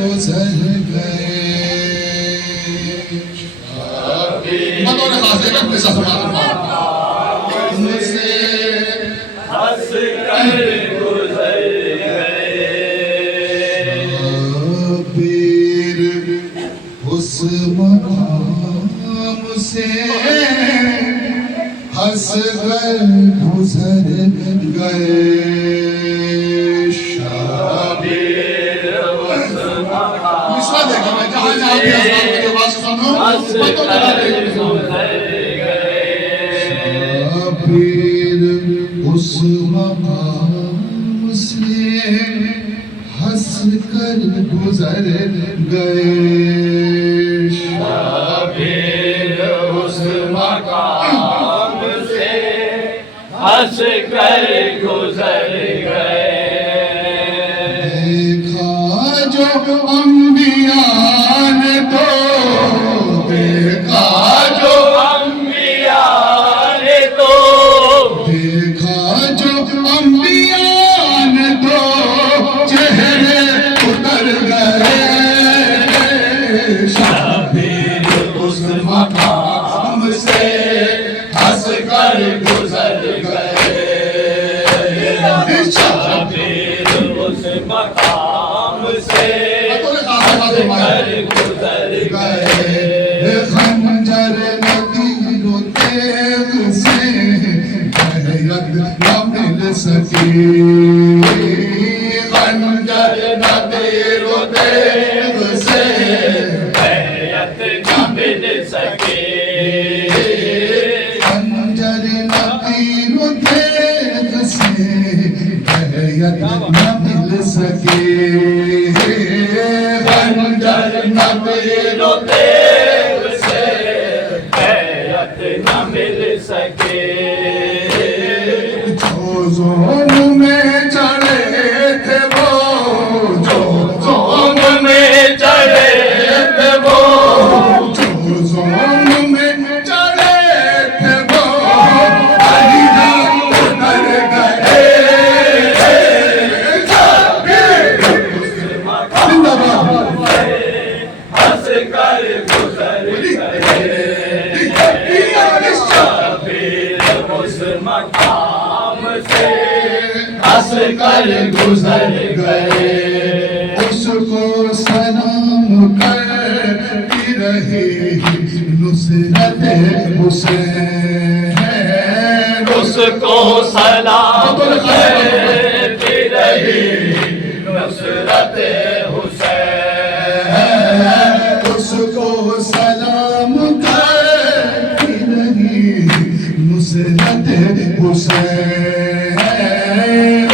گزر گئے بطور خاص ایک اپنے ساتھ ہم سے ہنس کر گزر گئے پیر اس مقام سے ہنس کر گزر گئے شابیر اس مقام مصرع دیکھا میں جہاں جہاں بھی اسباب کی آواز سنوں ہنس کر گزر گئے شابیر اس مقام سے ہنس کر گزر گئے شابیر اس مقام سے ہنس کر گزر گئے دیکھا جو انبیاء نے تو دیکھا جو انبیاء نے تو دیکھا جو انبیاء نے تو چہرے اتر گئے شابیر اس مقام سے ہنس کر گزر گئے شابیر اس مقام سے ہنس کر گزر گئے خنجر نتیر و تیغ سے بیعت نہ مل سکی خنجر نتیر و تیغ سے بیعت نہ مل سکے خنجر نتیر و تیغ سے بیعت نہ مل سکی خنجر نتیر و تیغ سے بیعت نہ مل سکے جو زون میں چڑھے تھے وہ جو زون میں چڑھے تھے وہ جو زون میں چڑھے تھے وہ علیحدہ اتر گئے زندہ باد ہنس کر گزر گئے شابیر اس مقام سے ہنس کر گزر گئے اس کو سلام کرتی رہی نصرت حسین اس کو سلام کرتی رہی نصرت حسین اس کو سلام کرتی رہی نصرت حسین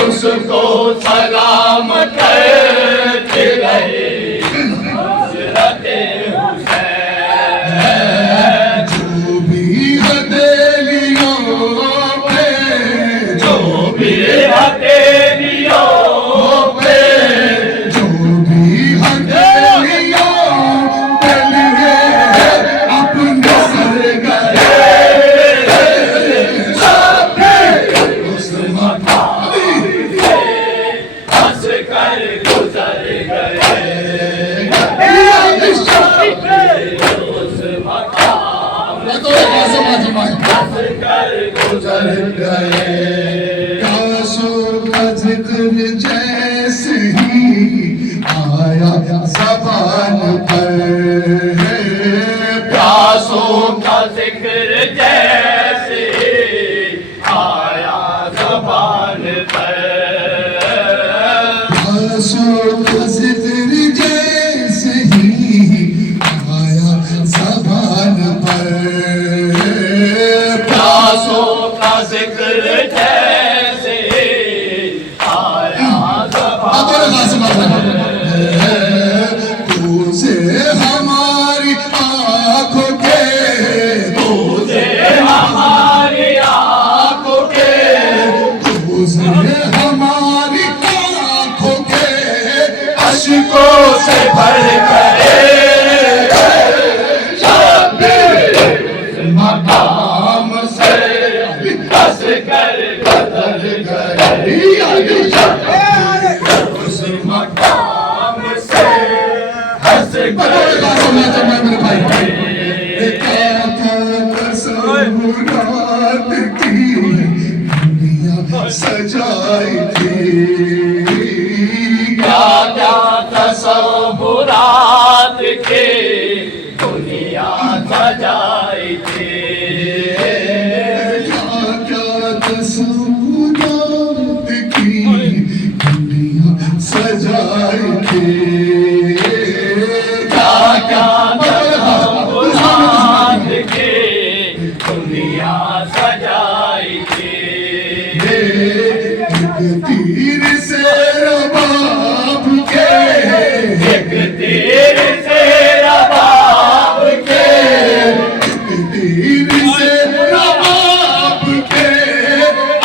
اس کو سلام کرتی رہی نصرت حسین جو بھی ہتھیلیوں پہ جو بھی ہتھیلیوں پہ جو بھی ہتھیلیوں پہ لیے اپنے سر گئے اس مقام سے ہنس کر گزر گئے اس مقام ہنس کر گزر گئے کاشو کا ذکر جیسے ہی آیا زبان پر پیاسوں کا ذکر جیسے آیا زبان پر کاشو کا ذکر جیسے ہی آیا زبان پر پیاسوں کا ذکر جیسے آیا زبان تجھے ہماری آنکھوں کے تجھے ہماری آنکھوں کے تجھے ہماری آنکھوں کے اشکوں سے بھر گئے شابیر اس مقام سے ہنس کر گزر گئے اس مقام سے بطور قاسم نہ جمع میرے بھائی کیا تصورات کی دنیا سجائی تھی کیا تصورات کی دنیا سجائی تھی کیا تصورات کی دنیا سجائی تھی کیا تصورات کی دنیا سجائی تھی ایک تیر سے رباب کے ایک تیر سے رباب کے ایک تیر سے رباب کے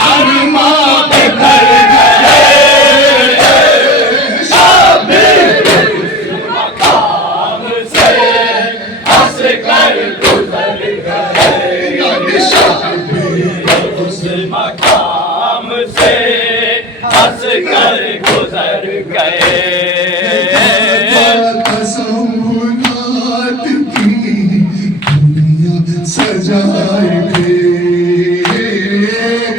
ارماں بکھر گئے شبیر اس مقام سے ہنس کر گزر گئے اس مقام سے ہنس کر گزر گئے تصورات کی دنیا سجائے تھے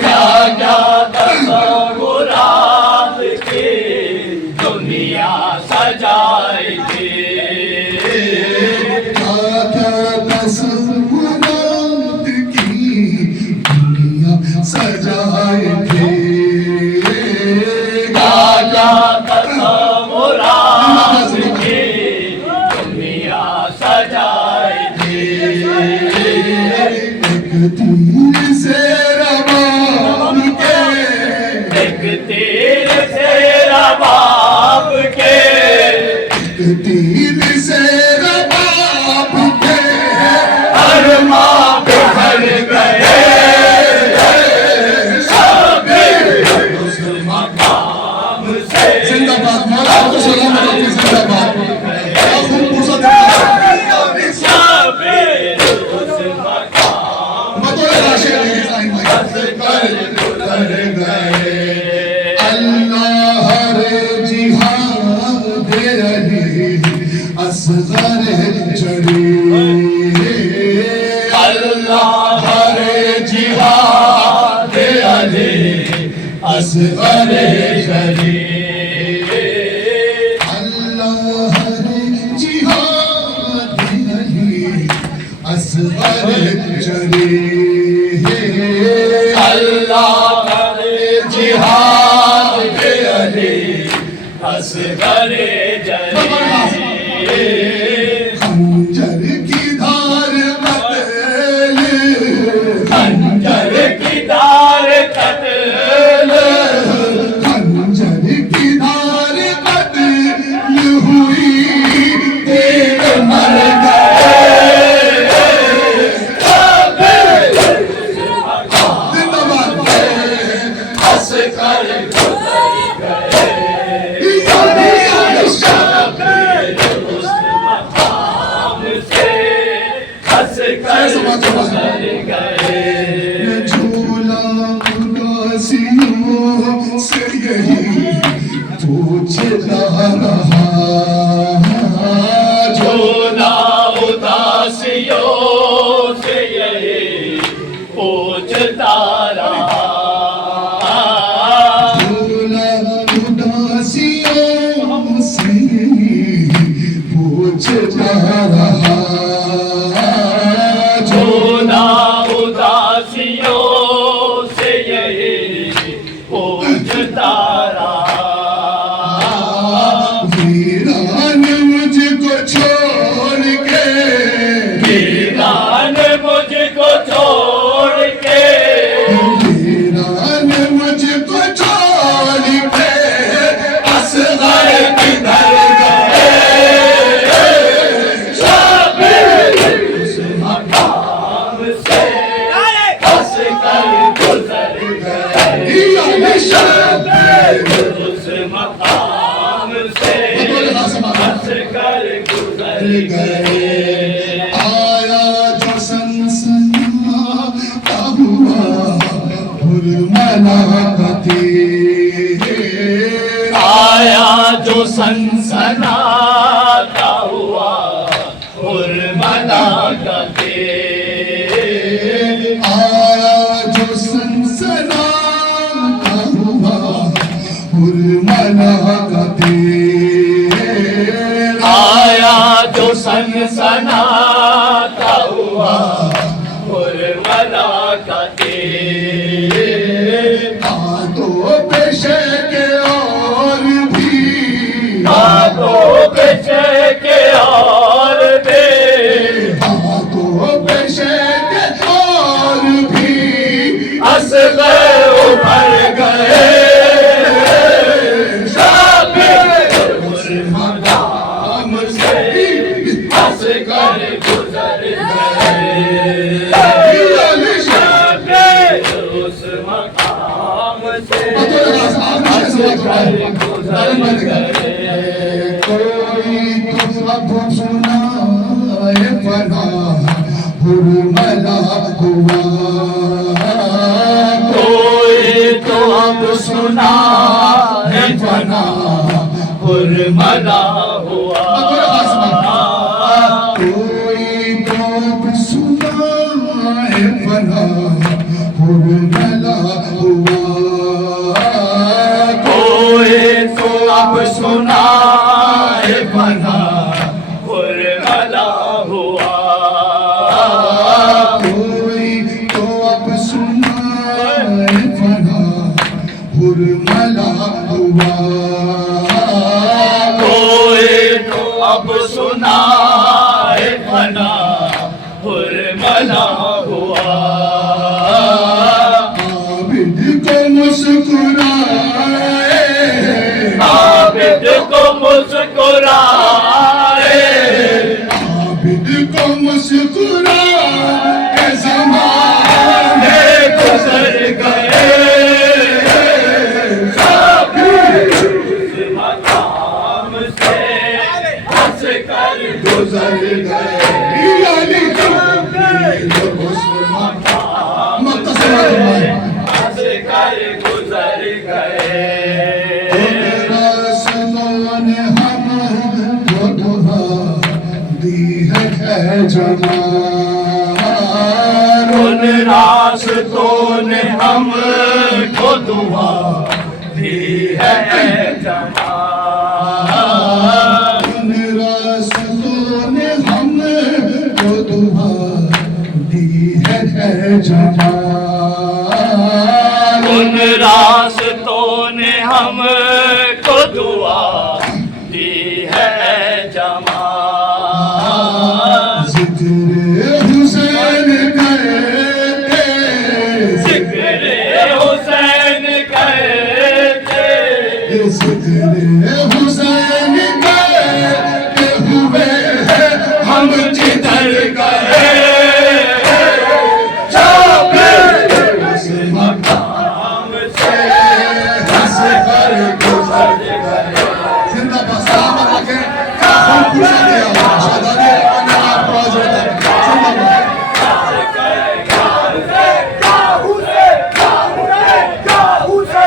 کیا تصورات کی دنیا سجائی تھی تصورات کی دنیا سجائے تھے کیا تصورات کی دنیا سجائی تھی ایک تیر سے رباب کے ایک تیر سے رباب کے ایک تیر سے رباب کے ارماں بکھر گئے شبیر اس مقام سے زندہ باد مولا آپ کو سلام علیکم زندہ باد کیا خوبصورت ہے شبیر اس مقام بطور عاشق عزیز گزر گئے اللہ ہر جہاد علی اصغر چڑھی اللہ ہر جہاد علی اصغر چڑھی اللہ ہر جہاد علی اصغر چڑھی اللہ ہر جہاد علی اصغر چڑھی خنجر کی دھار قتل خنجر کی دار قتل خنجر کی دھار قتل ہوئی تیر مر گئے شبیر زندہ باد ہنس کر گزر گئے شبیر اس مقام سے ہنس کر گزر گئے جھولا اداسیوں سے یہی پوچھتا رہا جھولا اداسیوں سے یہی پوچھتا رہا جھولا اداسیوں سے یہی پوچھتا رہا جھولا اداسیوں سے یہی پوچھتا رہا ویران مجھ کو چھوڑ کے ویران مجھ کو چھوڑ کے ویران مجھ کو چھوڑ کے اصغر کدھر گئے شبیر اس مقام سے ہنس کر گزر گئے شبیر اس مقام سے ہنس کر گزر گئے آیا جو سنسنا کا ہوا ملاقاتی آیا جو سنسناتا ہوا ملاقتے آیا جو سنسنا ہوا ملاقتے آیا جو سنسناتا ہوا ملاقتے تو پیشے کے اور بھی تو پیچھے کے اور بے تو پیشے کے اور بھی اصغر ابھر گئے مقام سے اصغر گزر گئے اس مقام سے اصغر گزر گئے کوئی تو اب سنائے فنا حرملا ہوا کوئی تو اب سنا ہے فنا حرملا ہوا کوئی تو اب سنائے فنا حرملا ہوا کوئی تو اب سنا ہے فنا حرملا ہوا کوئی تو اب سنائے فنا حرملا ہوا کوئی تو اب سنا ہے فنا حرملا ہوا عابد کو مسکرائے عابد کو مسکرائے عابد کو مسکرائے زمانے گزر گئے اس مقام سے ہنس کر گزر گئے یعنی ہنس کر گزر گئے راستوں نے ہم کو دعا دی ہے جمال ان راستوں نے ہم کو دعا دی ہے جمال ان راستوں نے ہم کو دعا دی ہے جمال ان راستوں نے ہم کو دعا دی ہے جمال ذکر حسین کرتے ذکر حسین کہتے ذکر